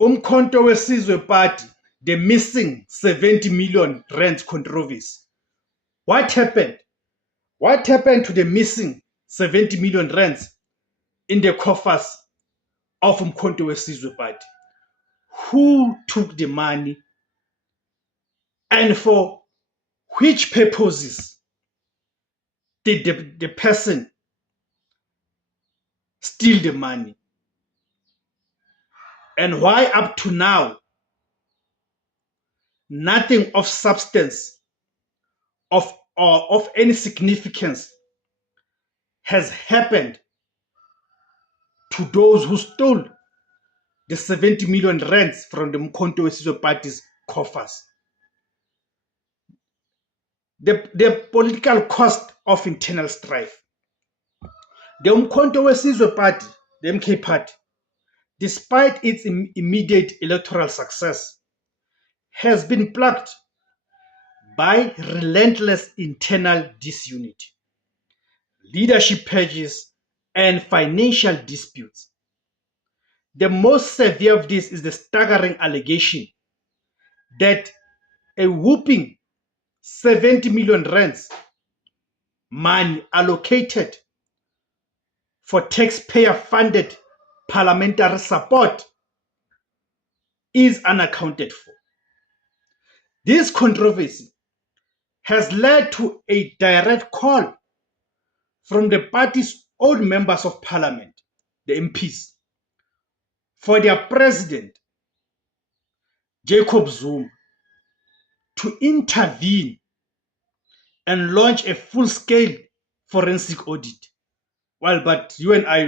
Umkhonto weSizwe Party, the missing 70 million rand controversy. What happened? What happened to the missing 70 million rands in the coffers of Umkhonto weSizwe Party? Who took the money and for which purposes did the person steal the money? And why up to now nothing of substance or of any significance has happened to those who stole the 70 million rands from the Umkhonto weSizwe Party's coffers? The political cost of internal strife. The Umkhonto weSizwe Party, the MK Party, despite its immediate electoral success, has been plagued by relentless internal disunity, leadership purges, and financial disputes. The most severe of this is the staggering allegation that a whopping 70 million rands money allocated for taxpayer-funded parliamentary support is unaccounted for. This controversy has led to a direct call from the party's own members of parliament, the MPs, for their president, Jacob Zuma, to intervene and launch a full-scale forensic audit. Well, but you and I,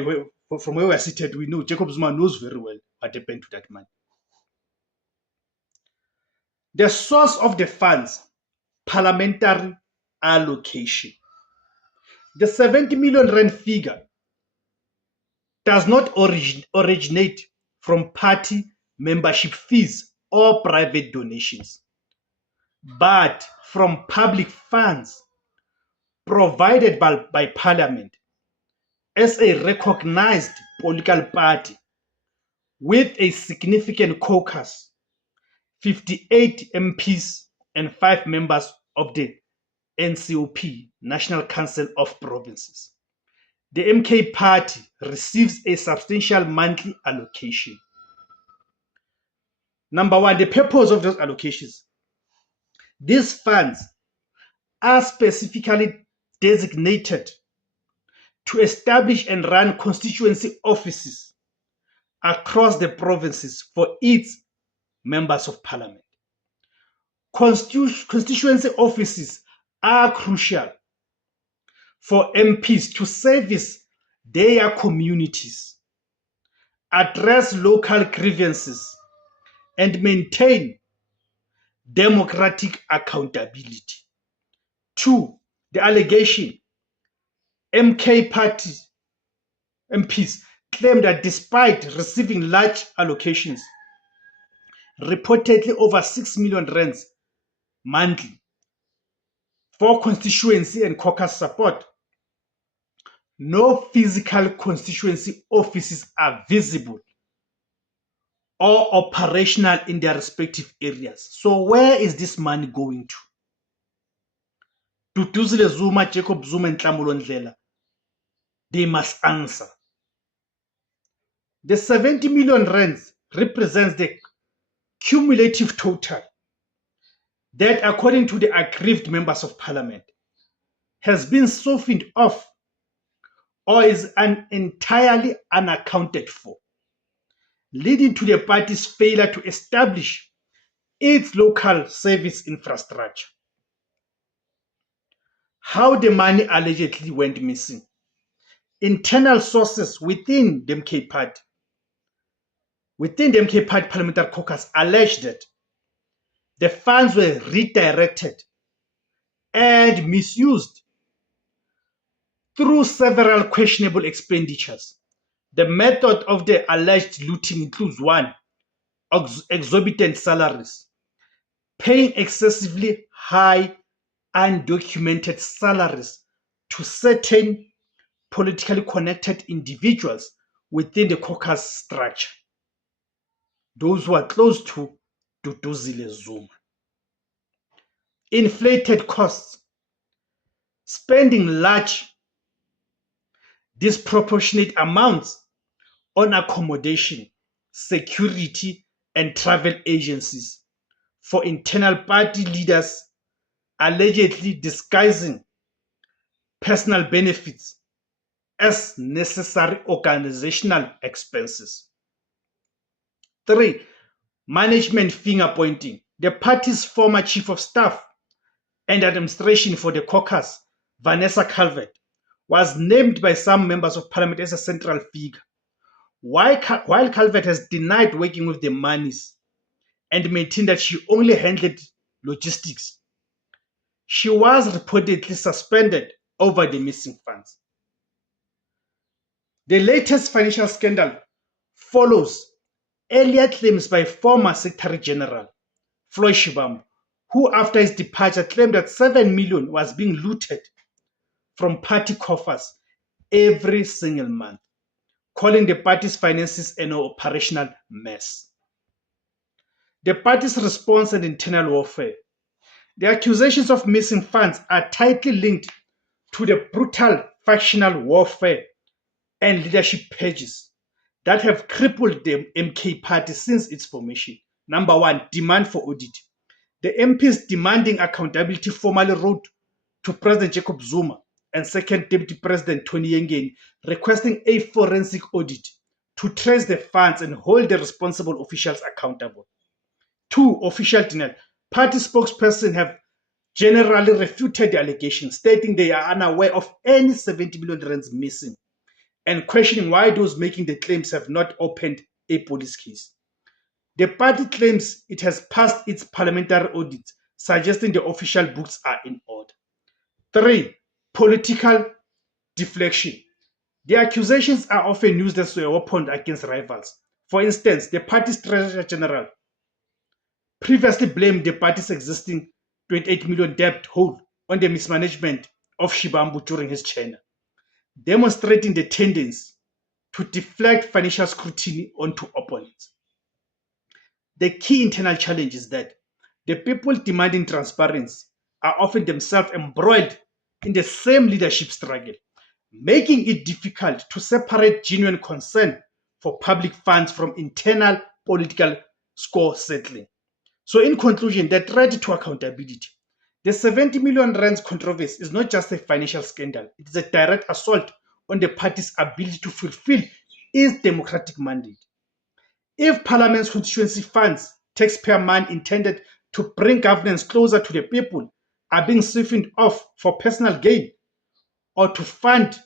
from where we are seated, we know Jacob Zuma knows very well what happened to that money. The source of the funds, parliamentary allocation. The 70 million rand figure does not originate from party membership fees or private donations, but from public funds provided by Parliament as a recognized political party with a significant caucus, 58 MPs and 5 members of the NCOP, National Council of Provinces. The MK Party receives a substantial monthly allocation. Number one, the purpose of those allocations. These funds are specifically designated to establish and run constituency offices across the provinces for its members of parliament. Constituency offices are crucial for MPs to service their communities, address local grievances, and maintain democratic accountability. 2. The allegation: MK Party MPs claim that despite receiving large allocations, reportedly over 6 million rands monthly for constituency and caucus support, no physical constituency offices are visible or operational in their respective areas. So where is this money going to? Duduzile Zuma, Jacob Zuma, and Nhlamulo Ndlela, they must answer. The 70 million rands represents the cumulative total that, according to the aggrieved members of parliament, has been siphoned off or is entirely unaccounted for, leading to the party's failure to establish its local service infrastructure. How the money allegedly went missing. Internal sources within the MK Party, parliamentary caucus, alleged that the funds were redirected and misused through several questionable expenditures. The method of the alleged looting includes: 1. Exorbitant salaries, paying excessively high undocumented salaries to certain politically connected individuals within the caucus structure. those who are close to Duduzile Zuma. Inflated costs, spending large, disproportionate amounts on accommodation, security, and travel agencies for internal party leaders, allegedly disguising personal benefits as necessary organizational expenses. 3. Management finger pointing. The party's former chief of staff and administration for the caucus, Vanessa Calvert, was named by some members of parliament as a central figure. While Calvert has denied working with the Manis and maintained that she only handled logistics, she was reportedly suspended over the missing funds. The latest financial scandal follows earlier claims by former Secretary General Floyd Shivambu, who after his departure claimed that 7 million was being looted from party coffers every single month, calling the party's finances an operational mess. The party's response and internal warfare. The accusations of missing funds are tightly linked to the brutal factional warfare and leadership purges that have crippled the MK party since its formation. Number 1, demand for audit. The MPs demanding accountability formally wrote to President Jacob Zuma and Second Deputy President Tony Yengeni requesting a forensic audit to trace the funds and hold the responsible officials accountable. 2, official denial. Party spokespersons have generally refuted the allegations, stating they are unaware of any 70 million rands missing and questioning why those making the claims have not opened a police case. The party claims it has passed its parliamentary audit, suggesting the official books are in order. 3, political deflection. The accusations are often used as a weapon against rivals. For instance, the party's Treasurer General previously blamed the party's existing 28 million debt hole on the mismanagement of Shivambu during his tenure, demonstrating the tendency to deflect financial scrutiny onto opponents. The key internal challenge is that the people demanding transparency are often themselves embroiled in the same leadership struggle, making it difficult to separate genuine concern for public funds from internal political score settling. So in conclusion, the threat to accountability. The 70 million rands controversy is not just a financial scandal, it is a direct assault on the party's ability to fulfill its democratic mandate. If Parliament's constituency funds, taxpayer money intended to bring governance closer to the people, are being siphoned off for personal gain or to fund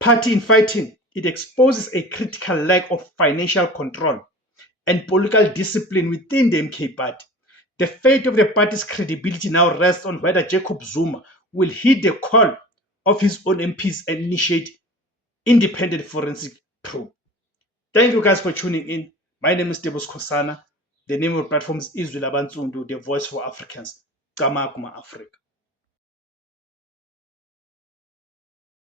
party infighting, it exposes a critical lack of financial control and political discipline within the MK party. The fate of the party's credibility now rests on whether Jacob Zuma will heed the call of his own MPs and initiate independent forensic probe. Thank you guys for tuning in. My name is Debos Kosana. The name of the platform is Izwi Labansundu, the voice for Africans. Kamakuma Africa.